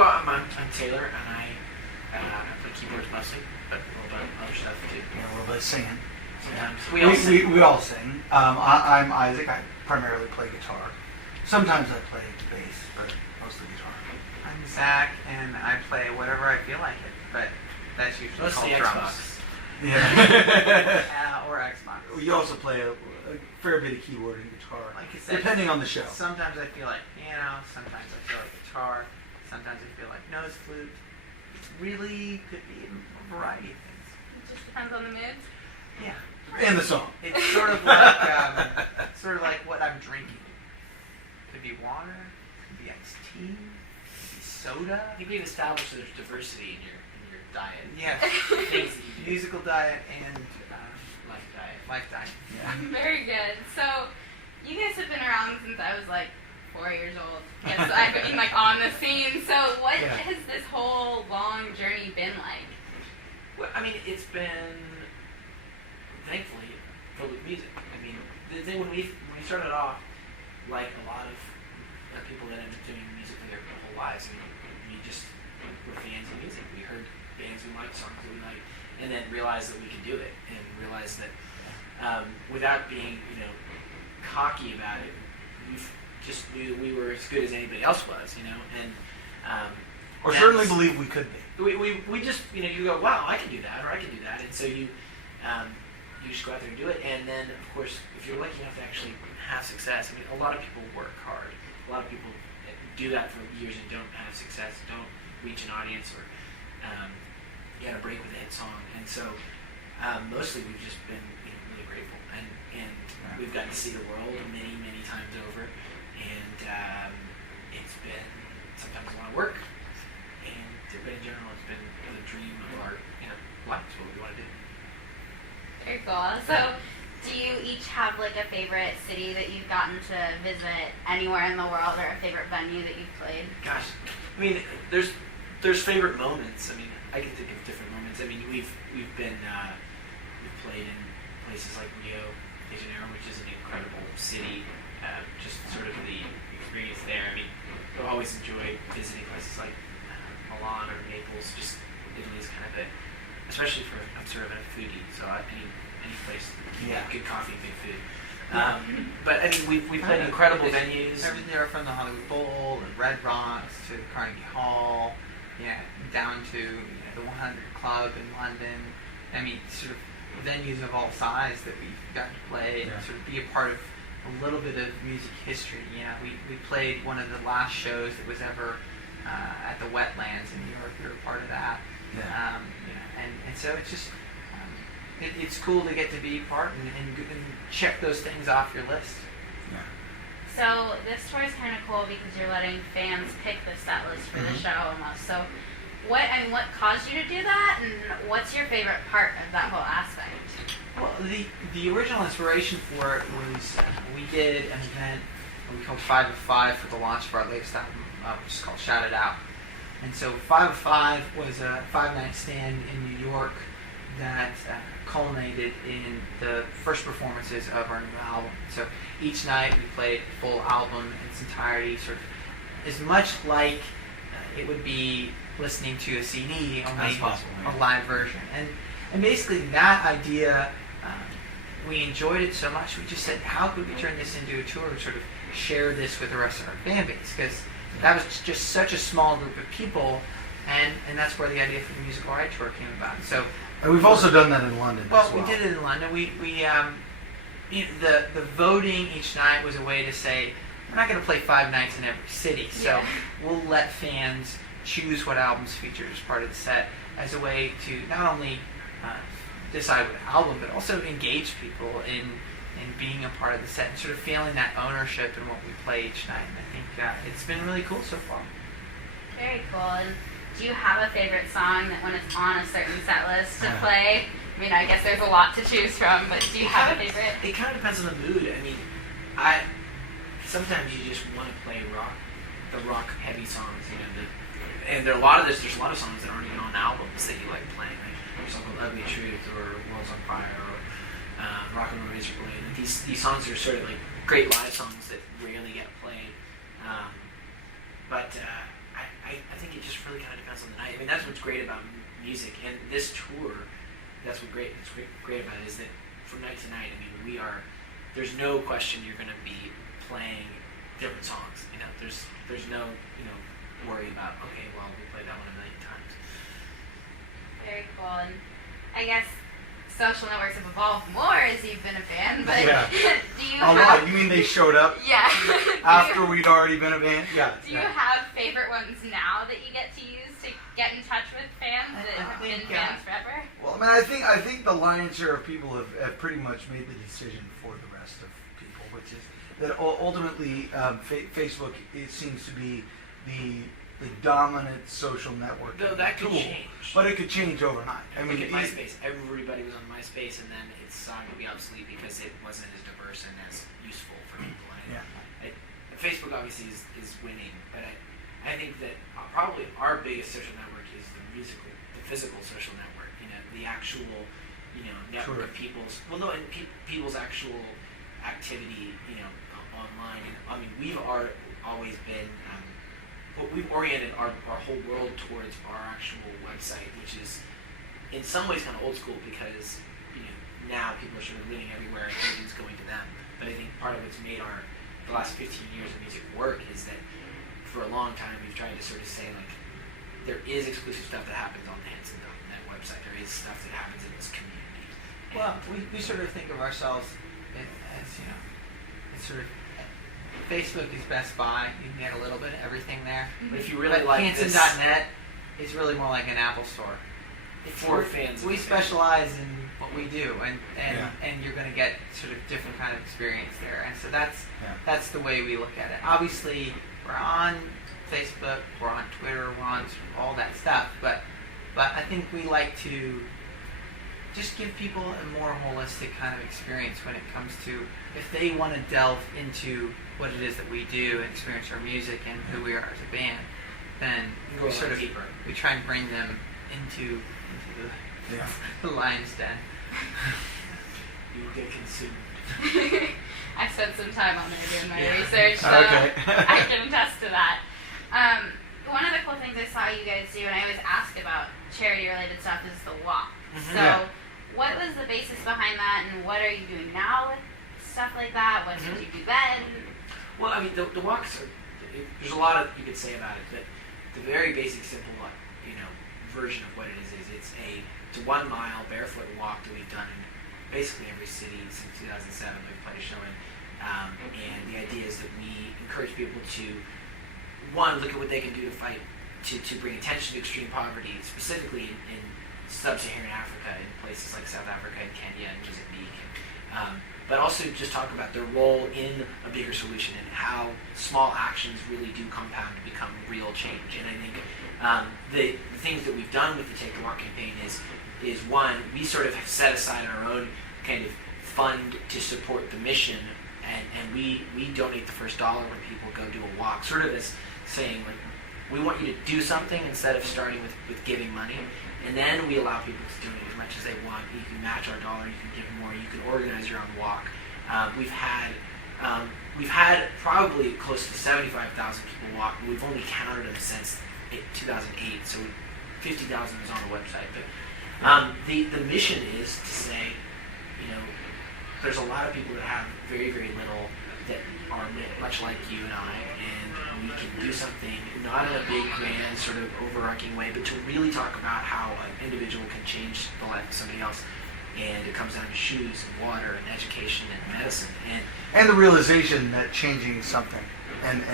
Well, I'm Taylor, and I play keyboards mostly, but a little bit of other stuff too. Yeah, a little bit of singing. Sometimes We all sing. I'm Isaac. I primarily play guitar. Sometimes I play bass, but mostly guitar. I'm Zach, and I play whatever I feel like it, but that's usually mostly called Xbox. drums. Yeah. Or Xbox. You also play a fair bit of keyboard and guitar, Like I said, depending on the show. Sometimes I feel like piano, sometimes I feel like guitar, sometimes I feel like nose flute. It really could be a variety of things. It just depends on the mood. Yeah. And the song. It's sort of like what I'm drinking. Could be water, could be iced tea, could be soda. I think we've established that there's diversity in your diet. Yes. Things that you do. Musical diet and Life diet. life diet. Yeah. Very good. So, you guys have been around since I was like 4 years old. Yes, I've been like on the scene. So, what has this whole long journey been like? Well, I mean, it's been thankfully filled with music. I mean, the thing when we started off, like a lot of people that end up doing music for their whole lives, I mean, we just were fans of music. We heard bands we liked, songs that we liked, and then realized that we could do it, and realized that without being, cocky about it, we just knew that we were as good as anybody else was, and Or certainly believe we could be. we just, you go, wow, I can do that, or I can do that, and so you just go out there and do it, and then, of course, if you're lucky enough to actually have success, I mean, a lot of people work hard. A lot of people do that for years and don't have success, don't reach an audience, or get a break with a hit song, and so mostly we've just been really grateful, and we've gotten to see the world many times over, and it's been sometimes a lot of work, but in general it's been the dream of our life. It's what we want to do. Very cool. So, do you each have like a favorite city that you've gotten to visit anywhere in the world, or a favorite venue that you've played? Gosh, I mean, there's favorite moments. I mean, I can think of different moments. I mean, we've played in places like Rio de Janeiro, which is an incredible city. Just sort of the experience there. I mean, I always enjoy visiting places like Milan or Naples. Just Italy is kind of especially for I'm sort of a foodie, so any place good coffee and good food. But I mean, we played incredible venues. Everywhere from the Hollywood Bowl and Red Rocks to Carnegie Hall, down to the 100 Club in London. I mean, sort of venues of all size that we've gotten to play and sort of be a part of a little bit of music history. We played one of the last shows that was ever at the Wetlands in New York. We were part of that. And so it's just it's cool to get to be part and check those things off your list. So this tour is kind of cool because you're letting fans pick the set list for the show almost. So what caused you to do that, and what's your favorite part of that whole aspect? Well, the original inspiration for it was we did an event we called 5 of 5 for the launch of our latest album, which is called Shout It Out. And so 5 of 5 was a 5-night stand in New York that culminated in the first performances of our new album. So each night we played the full album in its entirety, sort of as much like it would be listening to a CD, only a live version. And basically that idea, we enjoyed it so much, we just said, how could we turn this into a tour and sort of share this with the rest of our fan base? Because that was just such a small group of people, and that's where the idea for the Musical Ride Tour came about. So, and we've also done that in London. Well, we did it in London. The voting each night was a way to say we're not going to play 5 nights in every city, so we'll let fans choose what albums featured as part of the set as a way to not only decide what album, but also engage people in being a part of the set and sort of feeling that ownership in what we play each night. And I think it's been really cool so far. Very cool. And do you have a favorite song that when it's on a certain set list to play? I mean, I guess there's a lot to choose from, but do you have a favorite? It kind of depends on the mood. I mean, sometimes you just want to play the rock heavy songs, and there's a lot of songs that aren't even on albums that you like playing. Like there's a song called Ugly Truth or World's on Fire or Rock and Roll Razor Blade. And these songs are sort of like great live songs that rarely get played. But I I think it just really kind of depends on the night. I mean, that's what's great about music, and this tour. That's great about it is that from night to night. I mean, there's no question you're going to be playing different songs. You know, there's no worry about, okay, well, we played that one a million times. Very cool. And I guess social networks have evolved more as you've been a band, but Yeah. do you A have... lot. You mean they showed up Yeah. after we'd already been a band? Yeah. Do you have favorite ones now that you get to use to get in touch with fans that have been fans forever? Well, I mean, I think the lion's share of people have pretty much made the decision for the rest of people, which is that ultimately Facebook it seems to be the dominant social network. Though that could tool, change. but it could change overnight. I mean, look at MySpace. Everybody was on MySpace, and then it started to be obsolete because it wasn't as diverse and as useful for people. Facebook obviously is winning, but I think that probably our biggest social network is the physical social network. You know, the actual, network of people's people's actual activity. Online. And I mean, we've always been. We've oriented our whole world towards our actual website, which is in some ways kind of old school because now people are sort of living everywhere and everything's going to them. But I think part of what's made the last 15 years of music work is that for a long time we've tried to sort of say like there is exclusive stuff that happens on the Hanson.net website. There is stuff that happens in this community. Well, we sort of think of ourselves as it's sort of Facebook is Best Buy. You can get a little bit of everything there. But if you really but like this, Hanson.net is really more like an Apple store. for fans, We specialize in what we do, and Yeah. you're going to get sort of different kind of experience there. And so that's the way we look at it. Obviously, we're on Facebook, we're on Twitter, we're on sort of all that stuff, but I think we like to just give people a more holistic kind of experience when it comes to if they want to delve into what it is that we do and experience our music and who we are as a band, then Go we sort of deeper. we try and bring them into the lion's den. You will get consumed. I spent some time on there doing my research, so Okay. I can attest to that. One of the cool things I saw you guys do, and I always ask about charity-related stuff, is the walk. Mhm. So, Yeah. what was the basis behind that, and what are you doing now with stuff like that? What did you do then? Well, I mean, the walks are, there's a lot of you could say about it, but the very basic, simple, version of what it is it's a 1 mile barefoot walk that we've done in basically every city since 2007. We've played a show in, and the idea is that we encourage people to, one, look at what they can do to fight, to bring attention to extreme poverty, specifically in sub-Saharan Africa, in places like South Africa and Kenya and Mozambique. But also just talk about their role in a bigger solution and how small actions really do compound to become real change. And I think the things that we've done with the Take the Walk campaign is one, we sort of have set aside our own kind of fund to support the mission, and we donate the first dollar when people go do a walk, sort of as saying, like, we want you to do something instead of starting with giving money. And then we allow people to donate as much as they want. You can match our dollar, you can give more, you can organize your own walk. We've had probably close to 75,000 people walk, but we've only counted them since 2008, so 50,000 is on the website. But the mission is to say, there's a lot of people that have very, very little that are much like you and I, and we can do something not in a big, grand, sort of overarching way, but to really talk about how an individual can change the life of somebody else. And it comes down to shoes and water and education and medicine. And the realization that changing something and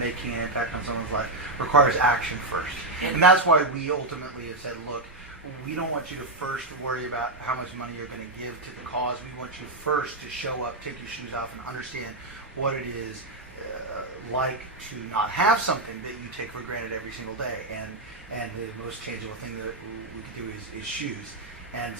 making an impact on someone's life requires action first. And that's why we ultimately have said, look, we don't want you to first worry about how much money you're going to give to the cause. We want you first to show up, take your shoes off, and understand what it is like to not have something that you take for granted every single day. And the most changeable thing that we can do is shoes. And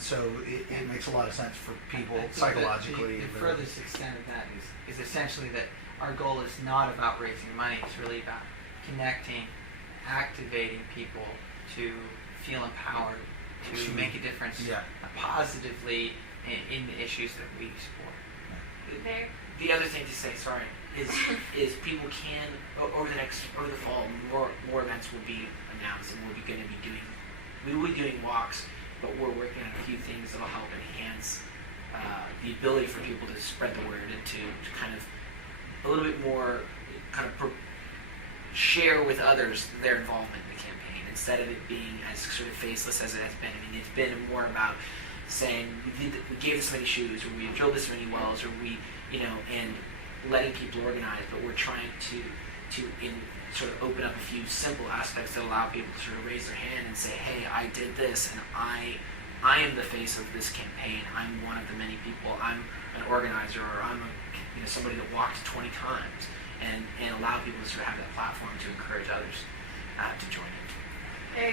so it makes a lot of sense for people psychologically. The furthest extent of that is essentially that our goal is not about raising money. It's really about connecting, activating people to feel empowered, to make a difference positively in the issues that we support. There. The other thing to say, sorry, is people can over the fall more events will be announced, and we will be doing walks, but we're working on a few things that'll help enhance the ability for people to spread the word and to kind of a little bit more kind of share with others their involvement in the campaign, instead of it being as sort of faceless as it has been. I mean, it's been more about saying we gave this many shoes, or we drilled this many wells, or we, and letting people organize. But we're trying to sort of open up a few simple aspects that allow people to sort of raise their hand and say, hey, I did this, and I am the face of this campaign. I'm one of the many people. I'm an organizer, or I'm somebody that walked 20 times, and allow people to sort of have that platform to encourage others to join in. Very